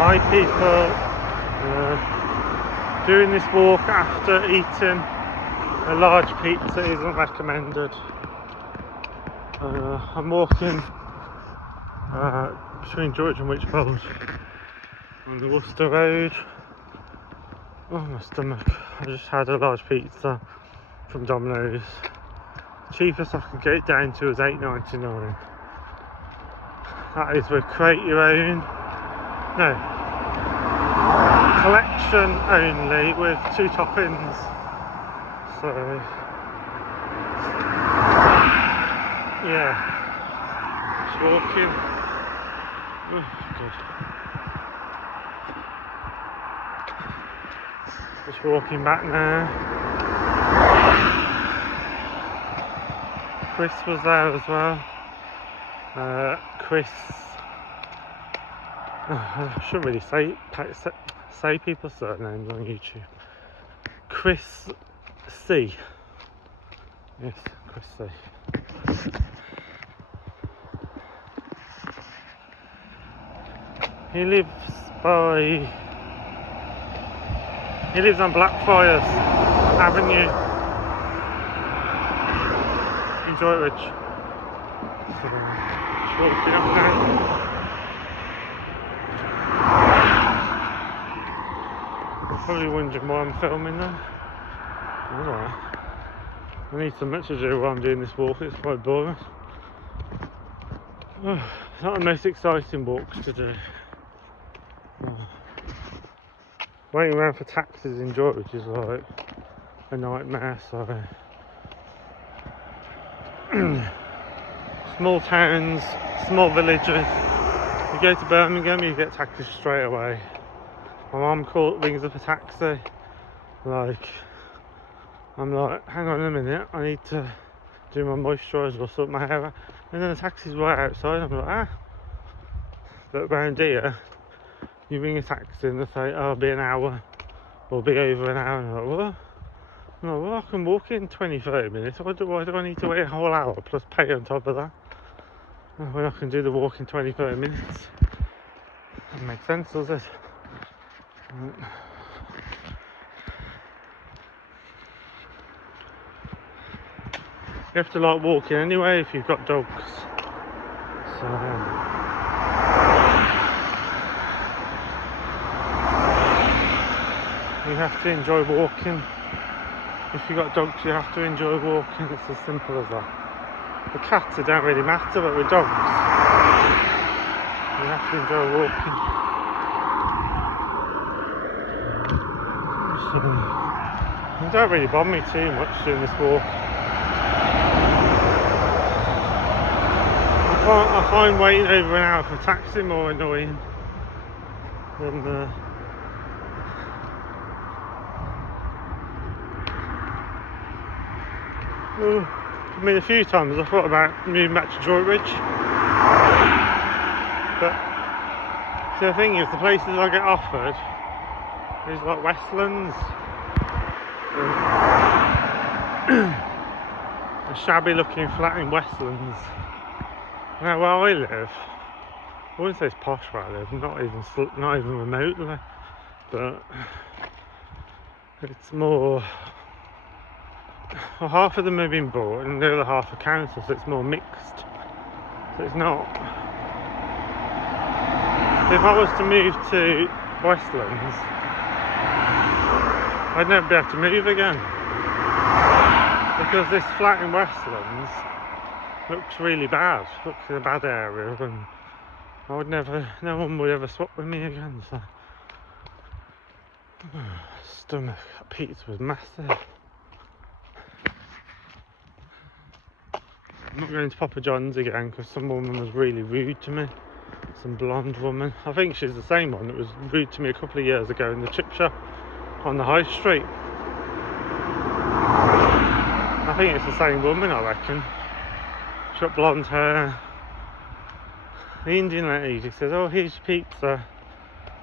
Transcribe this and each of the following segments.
Hi people, doing this walk after eating a large pizza isn't recommended. I'm walking between Droitwich and Wychbold on the Worcester Road. Oh, my stomach. I just had a large pizza from Domino's. Cheapest I could get it down to was $8.99. That is with create your own. No. Collection only with 2 toppings. So yeah. Just walking. Oh, good. Just walking back now. Chris was there as well. Chris. I shouldn't really say people's surnames on YouTube. Chris C. Yes, Chris C. He lives on Blackfriars Avenue in Droitwich. So, just walking up now. Probably wondering why I'm filming now. Alright. I need something to do while I'm doing this walk, it's quite boring. Oh, it's not the most exciting walks to do. Oh. Waiting around for taxis in Droitwich is like a nightmare, so small towns, small villages. You go to Birmingham, you get taxis straight away. My mum rings up a taxi, I'm like, hang on a minute, I need to do my moisturiser or sort my hair out. And then the taxi's right outside, I'm like, But around here, you ring a taxi and they say, oh, it'll be an hour, or be over an hour, and I'm like, what? I'm like, well, I can walk in 20-30 minutes, why do I need to wait a whole hour, plus pay on top of that? When I can do the walk in 20-30 minutes. That makes sense, does it? You have to like walking anyway if you've got dogs. So you have to enjoy walking. If you've got dogs, you have to enjoy walking. It's as simple as that. The cats, it don't really matter, but with dogs, you have to enjoy walking. So, it don't really bother me too much doing this walk. I find waiting over an hour for a taxi more annoying than I mean, a few times I thought about moving back to Droitwich, but see, the thing is, the places I get offered is like Westlands, a shabby looking flat in Westlands. Now where I live, I wouldn't say it's posh where I live, not even remotely, but it's more, well, half of them have been bought and the other half are council, so it's more mixed. So it's not, if I was to move to Westlands, I'd never be able to move again, because this flat in Westlands looks really bad, looks in a bad area, and no one would ever swap with me again, so. Stomach, that pizza was massive. I'm not going to Papa John's again because some woman was really rude to me, some blonde woman. I think she's the same one that was rude to me a couple of years ago in the chip shop on the high street. I think it's the same woman, I reckon. She's got blonde hair. The Indian lady says, oh, here's your pizza.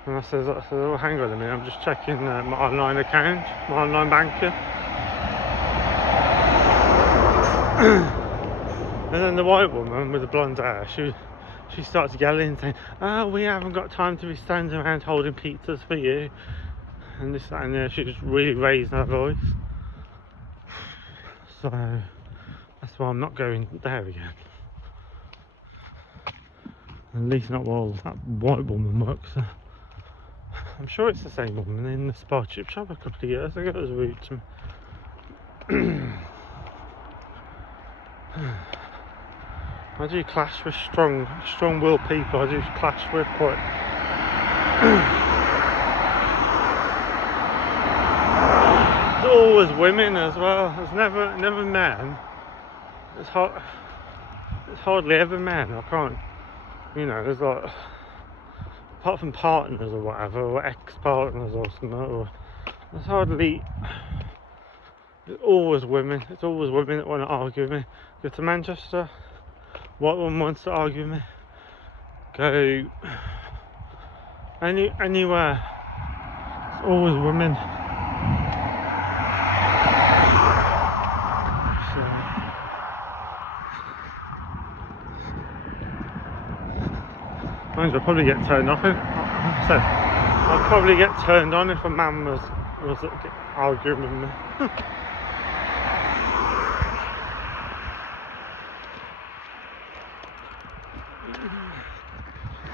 And I said, oh, hang on a minute, I'm just checking my online account, my online banking. And then the white woman with the blonde hair, she she starts yelling, saying, "Oh, we haven't got time to be standing around holding pizzas for you," and this, that, and there. She just really raised her voice. So that's why I'm not going there again. At least not while that white woman works there. I'm sure it's the same woman in the Spy Chip shop a couple of years ago. It was rude to me. I do clash with strong-willed people. I do clash with quite. It's always women as well. There's never men. It's hardly ever men. I can't. There's like, apart from partners or whatever, or ex-partners or something, or there's hardly. It's always women. It's always women that want to argue with me. Go to Manchester. White one wants to argue with me. Go anywhere. It's always women. So, I'll probably get turned off. I'll probably get turned on if a man was arguing with me.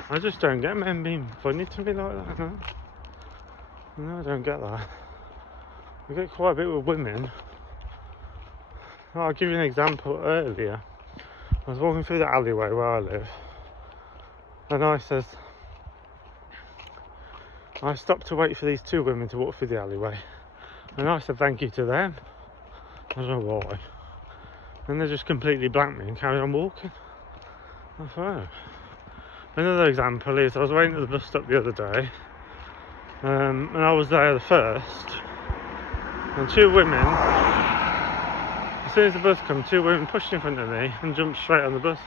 I just don't get men being funny to me like that. No, I don't get that. I get quite a bit with women. I'll give you an example earlier. I was walking through the alleyway where I live, and I stopped to wait for these two women to walk through the alleyway, and I said thank you to them. I don't know why. And they just completely blanked me and carried on walking. I thought, oh. Another example is I was waiting at the bus stop the other day, and I was there the first, and two women, as soon as the bus came, two women pushed in front of me and jumped straight on the bus.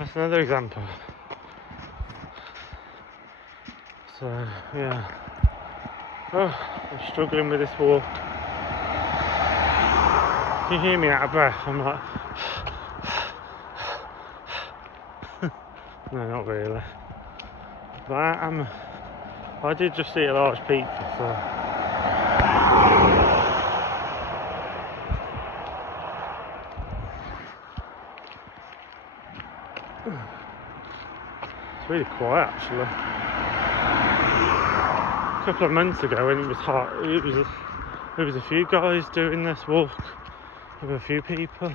That's another example. So yeah, I'm struggling with this walk. You hear me out of breath? I'm like no, not really. But I did just eat a large pizza, so it's really quiet actually. A couple of months ago when it was hot, there was a few guys doing this walk with a few people,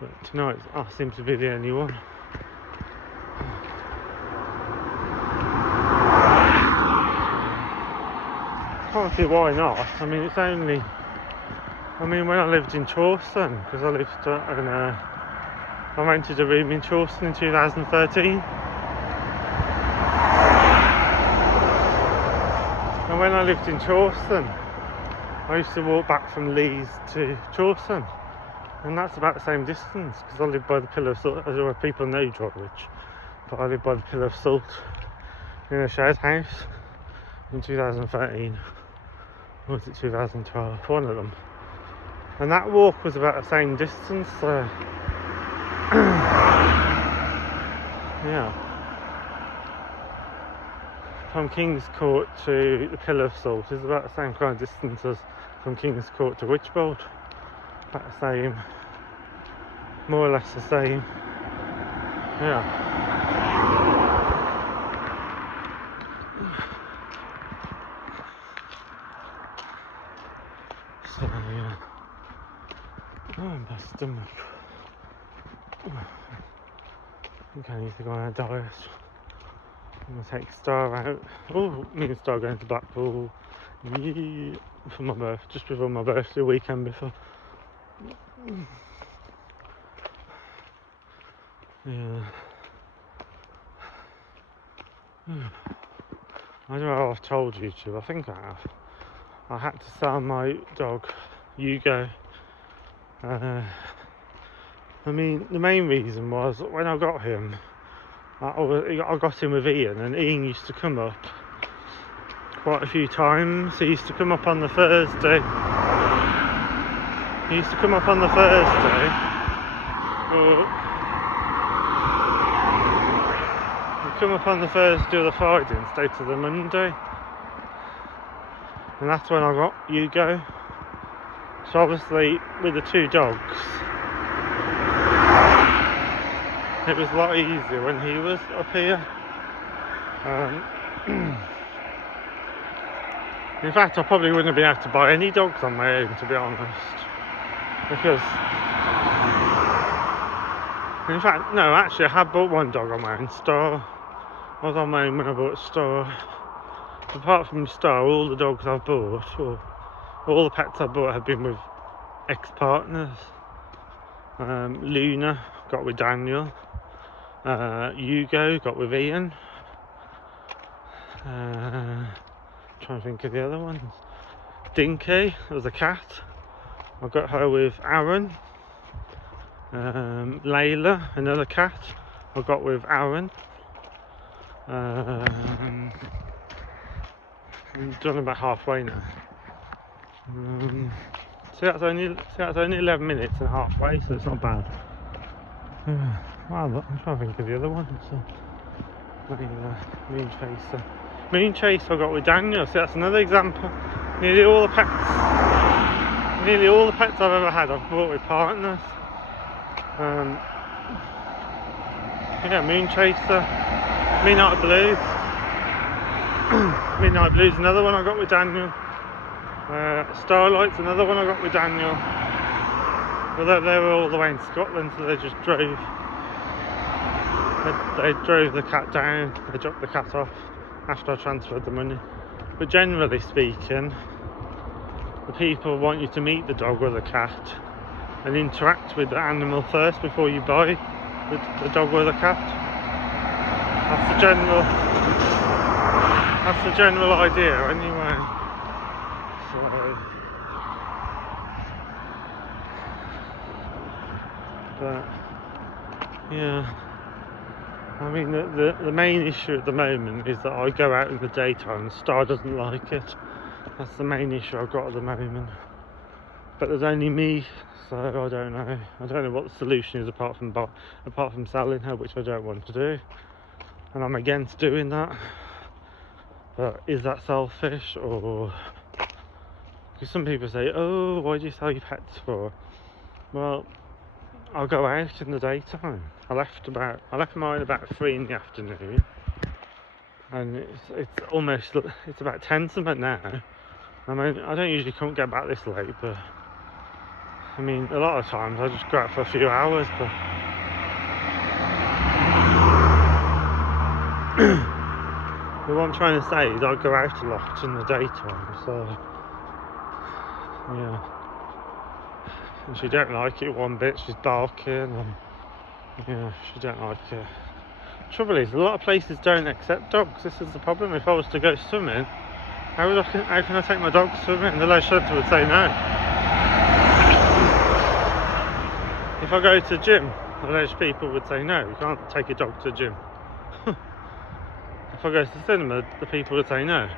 but tonight I seem to be the only one. I can't see why not. I mean, when I lived in Chawston, because I rented a room in Chawston in 2013. And when I lived in Chawston, I used to walk back from Leeds to Chawston, and that's about the same distance, because I live by the Pillar of Salt. There are people know Droitwich, but I live by the Pillar of Salt in a shared house in 2013. Or was it 2012? One of them. And that walk was about the same distance, so yeah. From King's Court to the Pillar of Salt is about the same kind of distance as from King's Court to Wychbold. About the same, more or less the same. Yeah. So yeah. Oh, my stomach. I think I need to go on a diet. I'm going to take Star out. Oh, me and Star going to Blackpool. Yeah, for my birthday, just before my birthday, weekend before. Yeah. I don't know if I've told you to, I think I have. I had to sell my dog, Hugo. I mean, the main reason was when I got him, I got him with Ian, and Ian used to come up quite a few times. He used to come up on the Thursday. we come up on the Thursday or the Friday and stay to the Monday, and that's when I got Hugo. So obviously with the 2 dogs, it was a lot easier when he was up here. In fact, I probably wouldn't be able to buy any dogs on my own, to be honest, because in fact, no, actually I had bought 1 dog on my own. Star, I was on my own when I bought Star. Apart from Star, all the dogs I've bought, or all the pets I've bought, have been with ex-partners. Luna got with Daniel. Hugo got with Ian. Trying to think of the other ones. Dinky, that was a cat. I got her with Aaron. Layla, another cat, I got with Aaron. I'm done about halfway now. That's only 11 minutes and halfway, so it's not bad. Wow, I'm trying to think of the other one. Moon Chaser I got with Daniel. See, that's another example. Nearly all the pets I've ever had, I've bought with partners. Yeah, Moon Chaser, Midnight Blue. Midnight Blue's another one I got with Daniel. Starlight's another one I got with Daniel. Although they were all the way in Scotland, so they just drove. They drove the cat down. They dropped the cat off after I transferred the money. But generally speaking, the people want you to meet the dog or the cat and interact with the animal first before you buy the dog or the cat. That's the general idea anyway. So but yeah, I mean the main issue at the moment is that I go out in the daytime and Star doesn't like it. That's the main issue I've got at the moment. But there's only me, so I don't know. I don't know what the solution is apart from selling her, which I don't want to do, and I'm against doing that. But is that selfish, or because some people say, "Oh, why do you sell your pets for?" Well, I'll go out in the daytime. I left mine about 3 in the afternoon, and it's about 10 something now. I mean, I don't usually get back this late, but I mean, a lot of times I just go out for a few hours, but but what I'm trying to say is I go out a lot in the daytime, so yeah. And she don't like it one bit, she's barking, and yeah, she don't like it. Trouble is, a lot of places don't accept dogs. This is the problem. If I was to go swimming, how can I take my dog swimming? The local shelter would say no. If I go to the gym, the local people would say no, you can't take a dog to the gym. If I go to the cinema, the people would say no.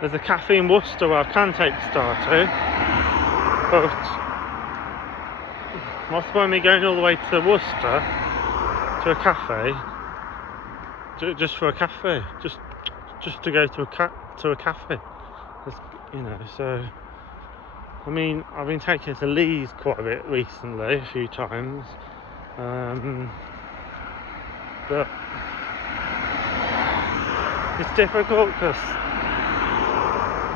There's a cafe in Worcester where I can take Star to, but what's the point of me going all the way to Worcester to a cafe, just for a cafe, just to go to a cafe? You know, so I mean, I've been taking it to Leeds quite a bit recently, a few times, but it's difficult because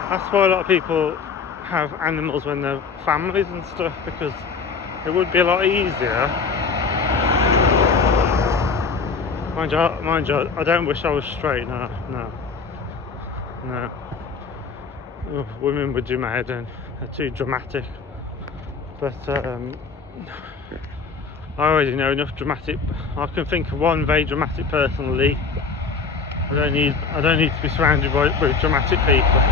that's why a lot of people have animals when they're families and stuff, because it would be a lot easier. Mind you, I don't wish I was straight. No. Oh, women would do my head in. They're too dramatic. But I already know enough dramatic. I can think of one very dramatic personally. I don't need to be surrounded with dramatic people.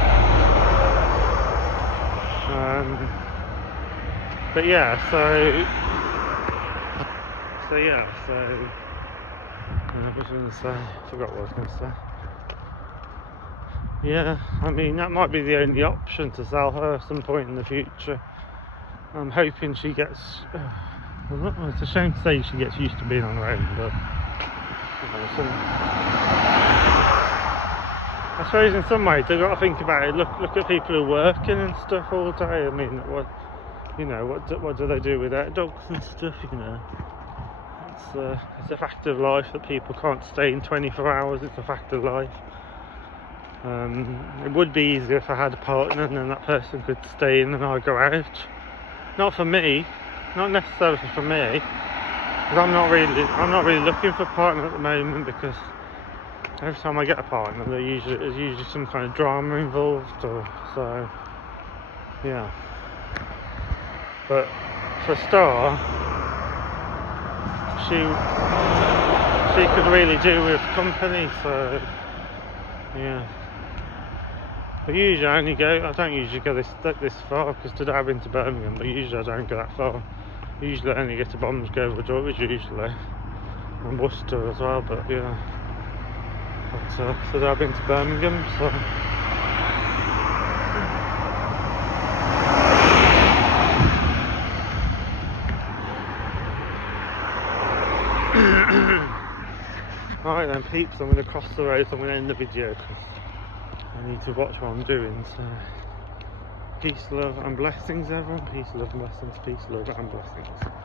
But yeah, so what was I going to say? I forgot what I was going to say. Yeah, I mean, that might be the only option, to sell her at some point in the future. I'm hoping she gets Well, it's a shame to say she gets used to being on her own, but I suppose in some ways they've got to think about it. Look at people who are working and stuff all day. I mean, what do they do without dogs and stuff? It's a fact of life that people can't stay in 24 hours. It's a fact of life. It would be easier if I had a partner and then that person could stay in and I'd go out. Not for me, not necessarily for me, because I'm not really looking for a partner at the moment, because every time I get a partner there's usually some kind of drama involved, so yeah. But for a start, she could really do with company, so yeah. But usually I don't usually go this far, because today I've been to Birmingham, but usually I don't go that far. Usually I only get to Bromsgrove or Droitwich usually, and Worcester as well, but yeah. But today I've been to Birmingham, so alright then peeps, I'm going to cross the road, so I'm going to end the video because I need to watch what I'm doing. So peace, love and blessings everyone. Peace, love and blessings. Peace, love and blessings.